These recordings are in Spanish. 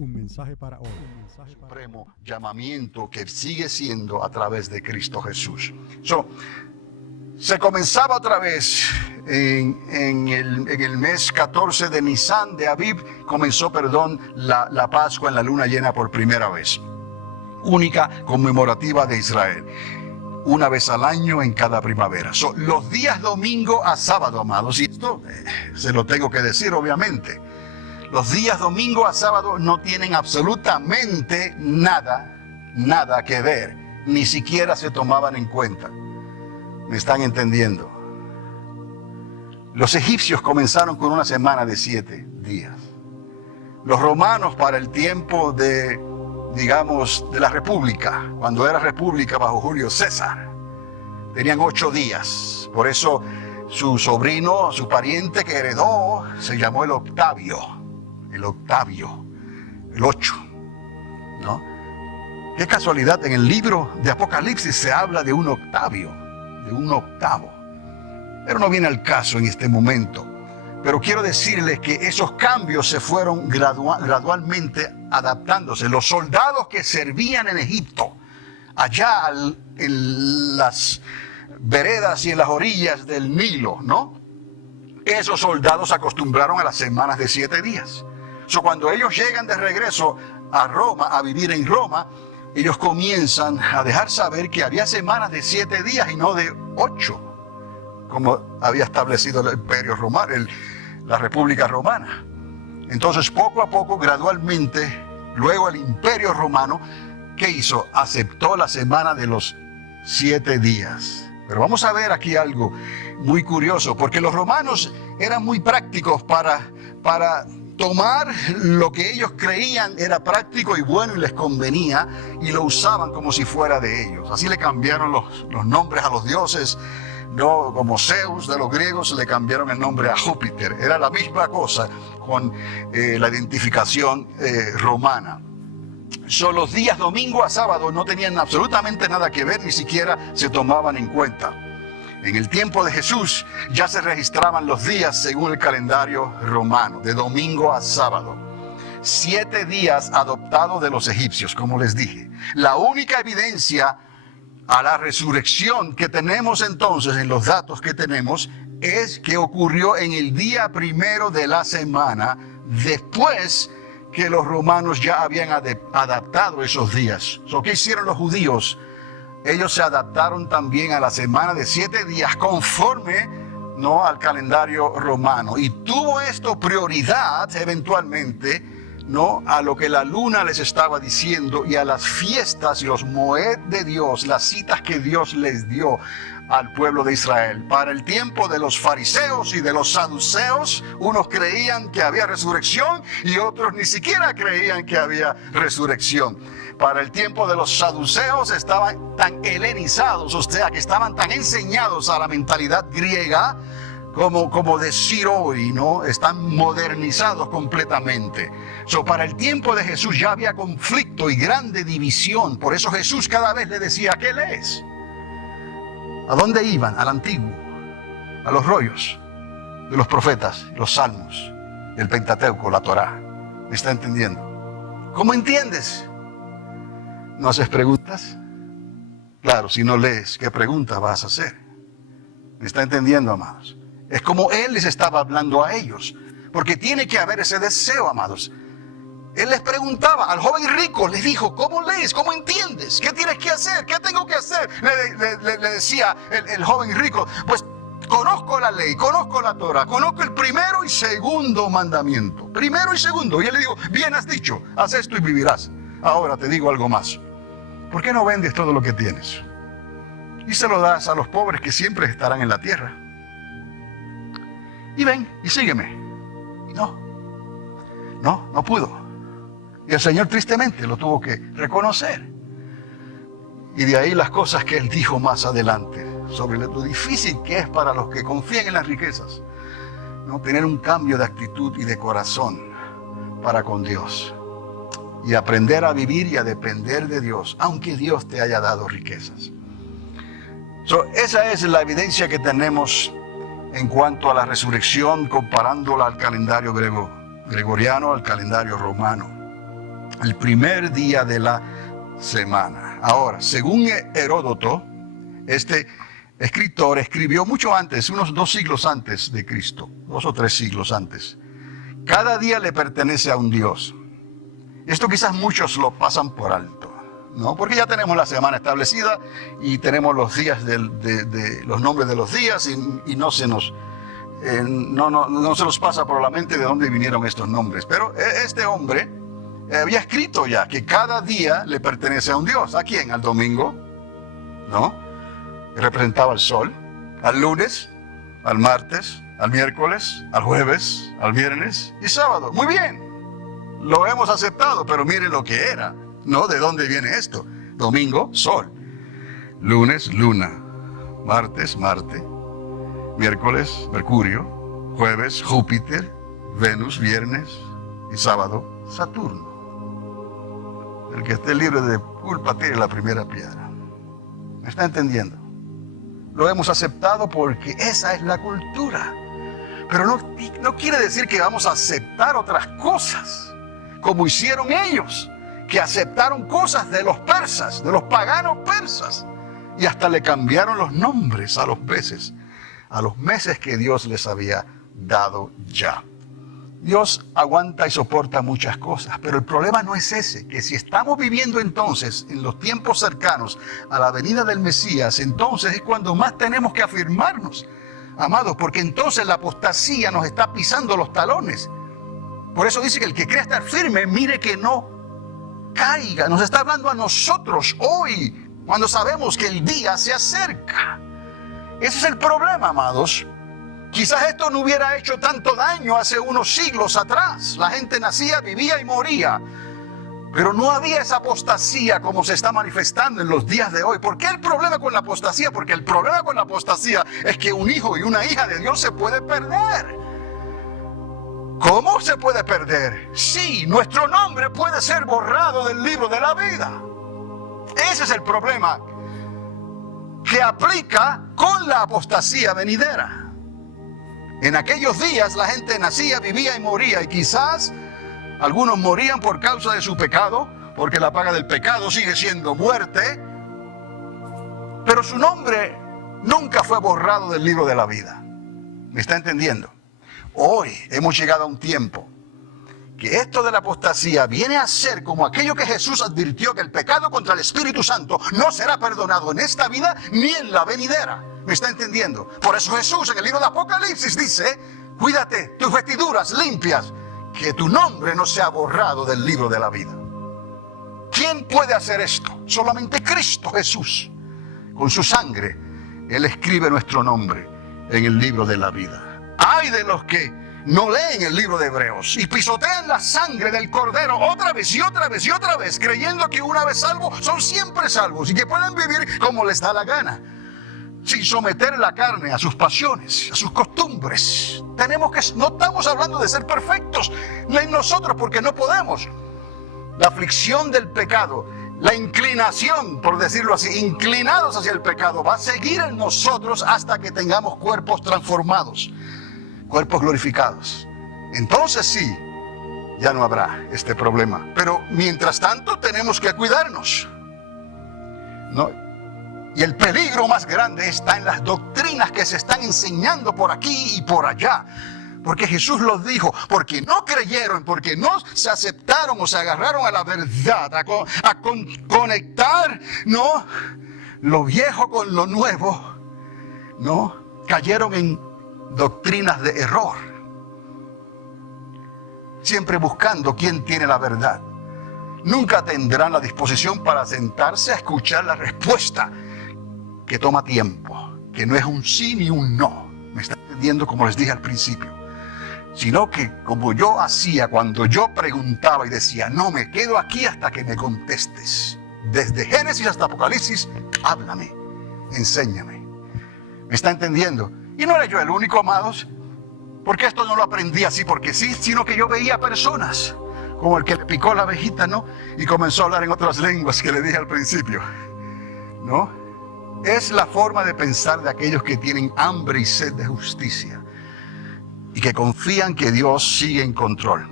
Un mensaje para hoy. Supremo llamamiento que sigue siendo a través de Cristo Jesús. Se comenzaba otra vez en el mes 14 de Nisan de Aviv, comenzó, la Pascua en la luna llena por primera vez. Única conmemorativa de Israel. Una vez al año en cada primavera. Los días domingo a sábado, amados, y esto se lo tengo que decir obviamente. Los días domingo a sábado no tienen absolutamente nada que ver. Ni siquiera se tomaban en cuenta. ¿Me están entendiendo? Los egipcios comenzaron con una semana de 7 días. Los romanos, para el tiempo de la república, cuando era república bajo Julio César, tenían 8 días. Por eso su sobrino, su pariente que heredó, se llamó el Octavio, el 8, ¿no? Qué casualidad, en el libro de Apocalipsis se habla de un Octavio, de un octavo. Pero no viene al caso en este momento. Pero quiero decirles que esos cambios se fueron gradualmente adaptándose. Los soldados que servían en Egipto, allá en las veredas y en las orillas del Nilo, ¿no? Esos soldados acostumbraron a las semanas de 7 días. Cuando ellos llegan de regreso a Roma, a vivir en Roma, ellos comienzan a dejar saber que había semanas de 7 días y no de 8, como había establecido el Imperio Romano, la República Romana. Entonces, poco a poco, gradualmente, luego el Imperio Romano, ¿qué hizo? Aceptó la semana de los 7 días. Pero vamos a ver aquí algo muy curioso, porque los romanos eran muy prácticos para tomar lo que ellos creían era práctico y bueno y les convenía, y lo usaban como si fuera de ellos. Así le cambiaron los nombres a los dioses, ¿no? Como Zeus de los griegos, le cambiaron el nombre a Júpiter. Era la misma cosa con la identificación romana. Los días domingo a sábado no tenían absolutamente nada que ver, ni siquiera se tomaban en cuenta. En el tiempo de Jesús ya se registraban los días según el calendario romano, de domingo a sábado. 7 días adoptados de los egipcios, como les dije. La única evidencia a la resurrección que tenemos entonces, en los datos que tenemos, es que ocurrió en el día primero de la semana, después que los romanos ya habían adaptado esos días. ¿Qué hicieron los judíos? Ellos se adaptaron también a la semana de 7 días conforme, ¿no?, al calendario romano. Y tuvo esto prioridad eventualmente, ¿no?, a lo que la luna les estaba diciendo y a las fiestas y los moed de Dios, las citas que Dios les dio al pueblo de Israel. Para el tiempo de los fariseos y de los saduceos, unos creían que había resurrección y otros ni siquiera creían que había resurrección. Para el tiempo de los saduceos estaban tan helenizados, o sea, que estaban tan enseñados a la mentalidad griega, como decir hoy, ¿no? Están modernizados completamente. Para el tiempo de Jesús ya había conflicto y grande división. Por eso Jesús cada vez le decía: ¿qué lees? ¿A dónde iban? Al antiguo, a los rollos de los profetas, los salmos, el Pentateuco, la Torá. ¿Me está entendiendo? ¿Cómo entiendes? ¿No haces preguntas? Claro, si no lees, ¿qué preguntas vas a hacer? ¿Me está entendiendo, amados? Es como Él les estaba hablando a ellos, porque tiene que haber ese deseo, amados. Él les preguntaba al joven rico, les dijo: ¿cómo lees? ¿Cómo entiendes? ¿Qué tienes que hacer? ¿Qué tengo que hacer? Le decía el joven rico: pues conozco la ley, conozco la Torah, conozco el primero y segundo mandamiento. Primero y segundo. Y él le dijo: bien has dicho, haz esto y vivirás. Ahora te digo algo más. ¿Por qué no vendes todo lo que tienes y se lo das a los pobres que siempre estarán en la tierra? Y ven y sígueme. No pudo. Y el Señor tristemente lo tuvo que reconocer. Y de ahí las cosas que Él dijo más adelante sobre lo difícil que es para los que confían en las riquezas, ¿no?, tener un cambio de actitud y de corazón para con Dios. Y aprender a vivir y a depender de Dios, aunque Dios te haya dado riquezas. Esa es la evidencia que tenemos en cuanto a la resurrección, comparándola al calendario gregoriano, al calendario romano. el primer día de la semana. Ahora, según Heródoto, este escritor escribió mucho antes, unos 2 siglos antes de Cristo, 2 o 3 siglos antes. Cada día le pertenece a un Dios. Esto quizás muchos lo pasan por alto, ¿no? Porque ya tenemos la semana establecida y tenemos los días los nombres de los días y no se nos pasa por la mente de dónde vinieron estos nombres. Pero este hombre había escrito ya que cada día le pertenece a un Dios. ¿A quién? Al domingo, ¿no? Representaba al sol. Al lunes, al martes, al miércoles, al jueves, al viernes y sábado. Muy bien, lo hemos aceptado, pero miren lo que era, ¿no? ¿De dónde viene esto? Domingo, sol. Lunes, luna. Martes, Marte. Miércoles, Mercurio. Jueves, Júpiter. Venus, viernes. Y sábado, Saturno. El que esté libre de culpa tire la primera piedra. ¿Me está entendiendo? Lo hemos aceptado porque esa es la cultura. Pero no quiere decir que vamos a aceptar otras cosas, como hicieron ellos, que aceptaron cosas de los persas, de los paganos persas, y hasta le cambiaron los nombres a los meses que Dios les había dado ya. Dios aguanta y soporta muchas cosas, pero el problema no es ese, que si estamos viviendo entonces en los tiempos cercanos a la venida del Mesías, entonces es cuando más tenemos que afirmarnos, amados, porque entonces la apostasía nos está pisando los talones. Por eso dice que el que crea estar firme, mire que no caiga. Nos está hablando a nosotros hoy, cuando sabemos que el día se acerca. Ese es el problema, amados. Quizás esto no hubiera hecho tanto daño hace unos siglos atrás. La gente nacía, vivía y moría. Pero no había esa apostasía como se está manifestando en los días de hoy. ¿Por qué el problema con la apostasía? Porque el problema con la apostasía es que un hijo y una hija de Dios se puede perder. ¿Cómo se puede perder? Sí, nuestro nombre puede ser borrado del libro de la vida. Ese es el problema que aplica con la apostasía venidera. En aquellos días la gente nacía, vivía y moría, y quizás algunos morían por causa de su pecado, porque la paga del pecado sigue siendo muerte, pero su nombre nunca fue borrado del libro de la vida. ¿Me está entendiendo? Hoy hemos llegado a un tiempo que esto de la apostasía viene a ser como aquello que Jesús advirtió, que el pecado contra el Espíritu Santo no será perdonado en esta vida ni en la venidera. ¿Me está entendiendo? Por eso Jesús en el libro de Apocalipsis dice: cuídate tus vestiduras limpias, que tu nombre no sea borrado del libro de la vida. ¿Quién puede hacer esto? Solamente Cristo Jesús. Con su sangre Él escribe nuestro nombre en el libro de la vida. Ay de los que no leen el libro de Hebreos y pisotean la sangre del Cordero otra vez y otra vez y otra vez, creyendo que una vez salvos son siempre salvos y que pueden vivir como les da la gana, sin someter la carne a sus pasiones, a sus costumbres. No estamos hablando de ser perfectos en nosotros, porque no podemos. La aflicción del pecado, la inclinación, por decirlo así, inclinados hacia el pecado, va a seguir en nosotros hasta que tengamos cuerpos transformados, cuerpos glorificados. Entonces sí, ya no habrá este problema. Pero mientras tanto tenemos que cuidarnos, ¿no? Y el peligro más grande está en las doctrinas que se están enseñando por aquí y por allá. Porque Jesús los dijo, porque no creyeron, porque no se aceptaron o se agarraron a la verdad, a conectar, ¿no?, lo viejo con lo nuevo, ¿no? Cayeron en doctrinas de error, siempre buscando quién tiene la verdad. Nunca tendrán la disposición para sentarse a escuchar la respuesta, que toma tiempo, que no es un sí ni un no. ¿Me está entendiendo? Como les dije al principio. Sino que como yo hacía cuando yo preguntaba y decía, no, me quedo aquí hasta que me contestes. Desde Génesis hasta Apocalipsis, háblame, enséñame. ¿Me está entendiendo? Y no era yo el único, amados, porque esto no lo aprendí así porque sí, sino que yo veía personas, como el que le picó la abejita, ¿no?, y comenzó a hablar en otras lenguas que le dije al principio, ¿no? Es la forma de pensar de aquellos que tienen hambre y sed de justicia y que confían que Dios sigue en control.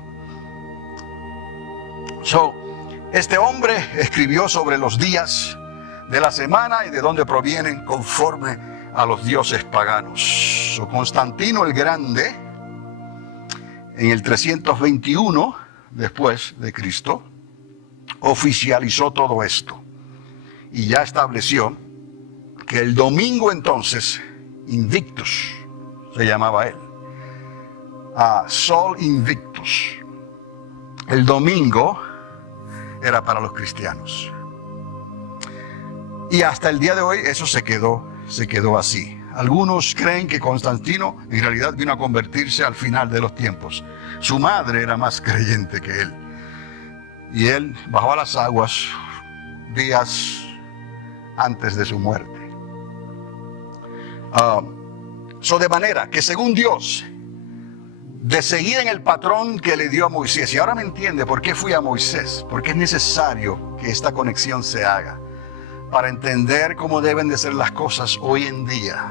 Este hombre escribió sobre los días de la semana y de dónde provienen conforme a los dioses paganos. Constantino el Grande, en el 321 después de Cristo, oficializó todo esto y ya estableció que el domingo entonces, Invictus, se llamaba él, Sol Invictus, el domingo era para los cristianos. Y hasta el día de hoy eso se quedó así. Algunos creen que Constantino en realidad vino a convertirse al final de los tiempos. Su madre era más creyente que él. Y él bajó a las aguas días antes de su muerte. De manera que según Dios, de seguir en el patrón que le dio a Moisés, y ahora me entiende por qué fui a Moisés, porque es necesario que esta conexión se haga para entender cómo deben de ser las cosas hoy en día.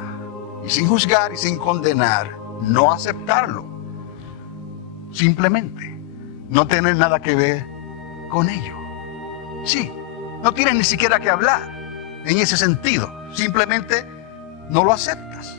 Y sin juzgar y sin condenar, no aceptarlo. Simplemente no tener nada que ver con ello. Sí, no tienes ni siquiera que hablar en ese sentido. Simplemente no lo aceptas.